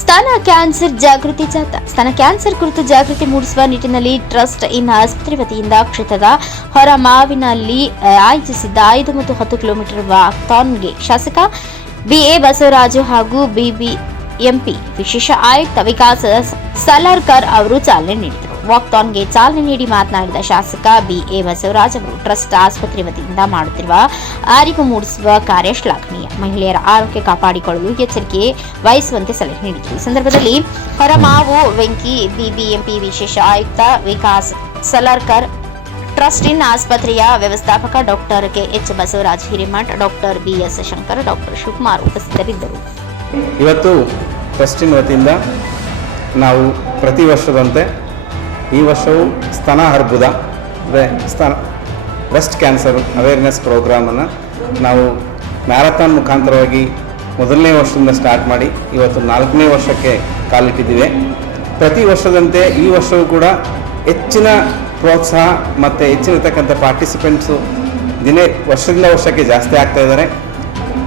ಸ್ತನ ಕ್ಯಾನ್ಸರ್ ಜಾಗೃತಿ ಜಾಥಾ. ಸ್ತನ ಕ್ಯಾನ್ಸರ್ ಕುರಿತು ಜಾಗೃತಿ ಮೂಡಿಸುವ ನಿಟ್ಟಿನಲ್ಲಿ ಟ್ರಸ್ಟ್ ಇನ್ ಆಸ್ಪತ್ರೆ ವತಿಯಿಂದ ಕ್ಷೇತ್ರದ ಹೊರಮಾವಿನಲ್ಲಿ ಮಾವಿನಲ್ಲಿ ಆಯೋಜಿಸಿದ್ದ ಐದು ಮತ್ತು ಹತ್ತು ಕಿಲೋಮೀಟರ್ ವಾಕ್ಥಾನ್ಗೆ ಶಾಸಕ ಬಿಎ ಬಸವರಾಜು ಹಾಗೂ ಬಿಬಿಎಂಪಿ ವಿಶೇಷ ಆಯುಕ್ತ ವಿಕಾಸ ಸಲಾರ್ಕರ್ ಅವರು ಚಾಲನೆ ನೀಡಿದರು. ವಾಕ್ಥಾನ್ಗೆ ಚಾಲನೆ ನೀಡಿ ಮಾತನಾಡಿದ ಶಾಸಕ ಬಿಎ ಬಸವರಾಜ್ ಅವರು, ಟ್ರಸ್ಟ್ ಆಸ್ಪತ್ರೆ ವತಿಯಿಂದ ಮಾಡುತ್ತಿರುವ ಅರಿವು ಮೂಡಿಸುವ ಕಾರ್ಯ ಶ್ಲಾಘನೀಯ. ಮಹಿಳೆಯರ ಆರೋಗ್ಯ ಕಾಪಾಡಿಕೊಳ್ಳಲು ಎಚ್ಚರಿಕೆ ವಹಿಸುವಂತೆ ಸಲಹೆ ನೀಡಿದರು. ಈ ಸಂದರ್ಭದಲ್ಲಿ ಹೊರಮಾವು ವೆಂಕಿ, ಬಿಬಿಎಂಪಿ ವಿಶೇಷ ಆಯುಕ್ತ ವಿಕಾಸ್ ಸಲರ್ಕರ್, ಟ್ರಸ್ಟ್ ಆಸ್ಪತ್ರೆಯ ವ್ಯವಸ್ಥಾಪಕ doctor K H Basavaraj Hiremath doctor B S Shankar doctor Shivakumar ಉಪಸ್ಥಿತರಿದ್ದರು. ಇವತ್ತು ಟ್ರಸ್ಟಿನ ವತಿಯಿಂದ ನಾವು ಪ್ರತಿ ವರ್ಷದಂತೆ ಈ ವರ್ಷವೂ ಸ್ತನ ಅರ್ಬುದ ಅಂದರೆ ಸ್ತನ ಬ್ರೆಸ್ಟ್ ಕ್ಯಾನ್ಸರ್ ಅವೇರ್ನೆಸ್ ಪ್ರೋಗ್ರಾಮನ್ನು ನಾವು ಮ್ಯಾರಥಾನ್ ಮುಖಾಂತರವಾಗಿ ಮೊದಲನೇ ವರ್ಷದಿಂದ ಸ್ಟಾರ್ಟ್ ಮಾಡಿ ಇವತ್ತು ನಾಲ್ಕನೇ ವರ್ಷಕ್ಕೆ ಕಾಲಿಟ್ಟಿದ್ದೀವಿ. ಪ್ರತಿ ವರ್ಷದಂತೆ ಈ ವರ್ಷವೂ ಕೂಡ ಹೆಚ್ಚಿನ ಪ್ರೋತ್ಸಾಹ ಮತ್ತು ಹೆಚ್ಚಿರತಕ್ಕಂಥ ಪಾರ್ಟಿಸಿಪೆಂಟ್ಸು ದಿನೇ, ವರ್ಷದಿಂದ ವರ್ಷಕ್ಕೆ ಜಾಸ್ತಿ ಆಗ್ತಾ ಇದ್ದಾರೆ.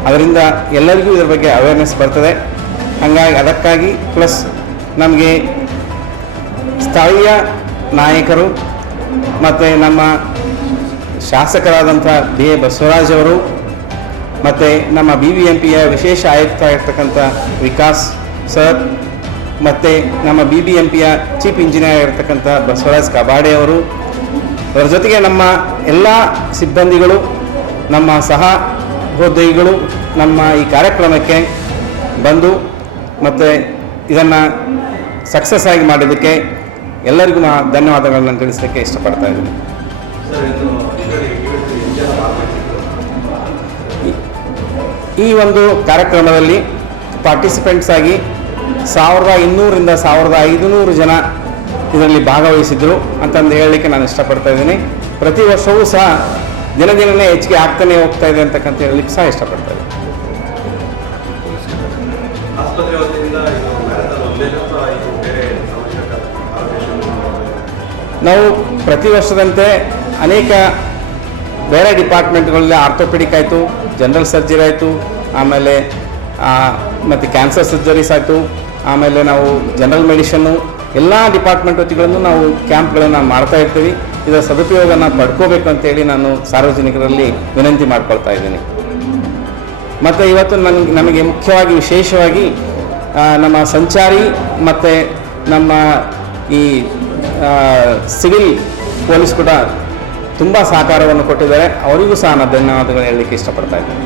ಅದರಿಂದ ಎಲ್ಲರಿಗೂ ಇದರ ಬಗ್ಗೆ ಅವೇರ್ನೆಸ್ ಬರ್ತದೆ. ಹಾಗಾಗಿ ಅದಕ್ಕಾಗಿ ಪ್ಲಸ್ ನಮಗೆ ಸ್ಥಳೀಯ ನಾಯಕರು ಮತ್ತು ನಮ್ಮ ಶಾಸಕರಾದಂಥ ಬಿ ಎ ಬಸವರಾಜ್ ಅವರು ಮತ್ತು ನಮ್ಮ ಬಿ ವಿ ಎಂ ಪಿಯ ವಿಶೇಷ ಆಯುಕ್ತ ಆಗಿರ್ತಕ್ಕಂಥ ವಿಕಾಸ್ ಸರ್ ಮತ್ತು ನಮ್ಮ ಬಿ ಬಿ ಎಂ ಪಿಯ ಚೀಫ್ ಇಂಜಿನಿಯರ್ ಆಗಿರ್ತಕ್ಕಂಥ ಬಸವರಾಜ್ ಕಬಾಡೆ ಅವರು. ಅದರ ಜೊತೆಗೆ ನಮ್ಮ ಎಲ್ಲ ಸಿಬ್ಬಂದಿಗಳು, ನಮ್ಮ ಸಹ ಉದ್ಯೋಗಿಗಳು ನಮ್ಮ ಈ ಕಾರ್ಯಕ್ರಮಕ್ಕೆ ಬಂದು ಮತ್ತು ಇದನ್ನು ಸಕ್ಸಸ್ ಆಗಿ ಮಾಡಿದ್ದಕ್ಕೆ ಎಲ್ಲರಿಗೂ ನಾ ಧನ್ಯವಾದಗಳನ್ನು ತಿಳಿಸಲಿಕ್ಕೆ ಇಷ್ಟಪಡ್ತಾ ಇದ್ದೀನಿ. ಈ- ಒಂದು ಕಾರ್ಯಕ್ರಮದಲ್ಲಿ ಪಾರ್ಟಿಸಿಪೆಂಟ್ಸ್ ಆಗಿ ಸಾವಿರದ ಇನ್ನೂರಿಂದ ಸಾವಿರದ ಐದುನೂರು ಜನ ಇದರಲ್ಲಿ ಭಾಗವಹಿಸಿದರು ಅಂತಂದು ಹೇಳಲಿಕ್ಕೆ ನಾನು ಇಷ್ಟಪಡ್ತಾ ಇದ್ದೀನಿ. ಪ್ರತಿ ವರ್ಷವೂ ಸಹ ದಿನ ದಿನನೇ ಹೆಚ್ಚಿಗೆ ಆಗ್ತಾನೆ ಹೋಗ್ತಾ ಇದೆ ಅಂತಕ್ಕಂಥ ಹೇಳಲಿಕ್ಕೆ ಸಹ ಇಷ್ಟಪಡ್ತಾ ಇದ್ದೀನಿ. ನಾವು ಪ್ರತಿ ವರ್ಷದಂತೆ ಅನೇಕ ಬೇರೆ ಡಿಪಾರ್ಟ್ಮೆಂಟ್ಗಳಲ್ಲಿ ಆರ್ಥೋಪೆಡಿಕ್ ಆಯಿತು, ಜನರಲ್ ಸರ್ಜರಿ ಆಯಿತು, ಆಮೇಲೆ ಮತ್ತು ಕ್ಯಾನ್ಸರ್ ಸರ್ಜರೀಸ್ ಆಯಿತು, ಆಮೇಲೆ ನಾವು ಜನರಲ್ ಮೆಡಿಷನ್ನು, ಎಲ್ಲ ಡಿಪಾರ್ಟ್ಮೆಂಟ್ ವತಿಗಳನ್ನು ನಾವು ಕ್ಯಾಂಪ್ಗಳನ್ನು ಮಾಡ್ತಾ ಇರ್ತೀವಿ. ಇದರ ಸದುಪಯೋಗನ ಪಡ್ಕೋಬೇಕು ಅಂತೇಳಿ ನಾನು ಸಾರ್ವಜನಿಕರಲ್ಲಿ ವಿನಂತಿ ಮಾಡ್ಕೊಳ್ತಾ ಇದ್ದೀನಿ. ಮತ್ತು ಇವತ್ತು ನನಗೆ ನಮಗೆ ಮುಖ್ಯವಾಗಿ, ವಿಶೇಷವಾಗಿ ನಮ್ಮ ಸಂಚಾರಿ ಮತ್ತು ನಮ್ಮ ಈ ಸಿವಿಲ್ ಪೊಲೀಸ್ ಕೂಡ ತುಂಬ ಸಹಕಾರವನ್ನು ಕೊಟ್ಟಿದ್ದಾರೆ. ಅವರಿಗೂ ಸಹ ನಾನು ಧನ್ಯವಾದಗಳು ಹೇಳಲಿಕ್ಕೆ ಇಷ್ಟಪಡ್ತಾ ಇದ್ದೇನೆ.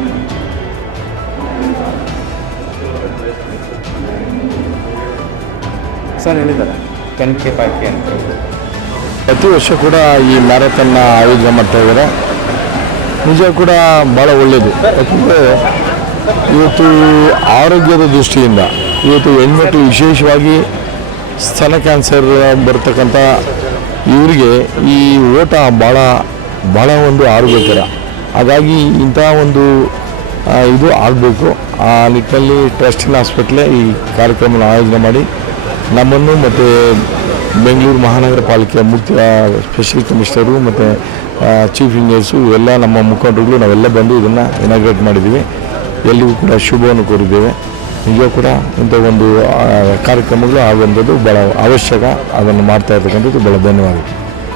ಸರ್, ಹೇಳಿದ್ದಾರೆ. ಟೆನ್ ಕೆ ಫೈವ್ ಕೆ ಅಂತ ಪ್ರತಿ ವರ್ಷ ಕೂಡ ಈ ಮ್ಯಾರಥಾನ್ನ ಆಯೋಜನೆ ಮಾಡ್ತಾ ಇದ್ದಾರೆ. ನಿಜ ಕೂಡ ಭಾಳ ಒಳ್ಳೆಯದು ಯಾಕಂದರೆ ಇವತ್ತು ಆರೋಗ್ಯದ ದೃಷ್ಟಿಯಿಂದ, ಇವತ್ತು ಹೆಣ್ಮಕ್ಳು ವಿಶೇಷವಾಗಿ ಸ್ತನ ಕ್ಯಾನ್ಸರ್ ಬರ್ತಕ್ಕಂಥ ಇವರಿಗೆ ಈ ಓಟ ಭಾಳ ಭಾಳ ಒಂದು ಆರೋಗ್ಯಕರ. ಹಾಗಾಗಿ ಇಂಥ ಒಂದು ಇದು ಆಗಬೇಕು. ಆ ನಿಟ್ಟಿನಲ್ಲಿ ಟ್ರಸ್ಟಿನ ಹಾಸ್ಪಿಟ್ಲೇ ಈ ಕಾರ್ಯಕ್ರಮನ ಆಯೋಜನೆ ಮಾಡಿ ನಮ್ಮನ್ನು ಮತ್ತು ಬೆಂಗಳೂರು ಮಹಾನಗರ ಪಾಲಿಕೆಯ ಮುಖ್ಯ ಸ್ಪೆಷಲ್ ಕಮಿಷನರು ಮತ್ತು ಚೀಫ್ ಇಂಜಿನಿಯರ್ಸು ಎಲ್ಲ ನಮ್ಮ ಮುಖಂಡರುಗಳು ನಾವೆಲ್ಲ ಬಂದು ಇದನ್ನು ಇನಾಗ್ರೇಟ್ ಮಾಡಿದ್ದೀವಿ. ಎಲ್ಲಿಗೂ ಕೂಡ ಶುಭವನ್ನು ಕೋರಿದ್ದೇವೆ. ನಿಜವೂ ಕೂಡ ಇಂಥ ಒಂದು ಕಾರ್ಯಕ್ರಮಗಳು ಆಗುವಂಥದ್ದು ಭಾಳ ಅವಶ್ಯಕ. ಅದನ್ನು ಮಾಡ್ತಾ ಇರ್ತಕ್ಕಂಥದ್ದು ಭಾಳ ಧನ್ಯವಾದ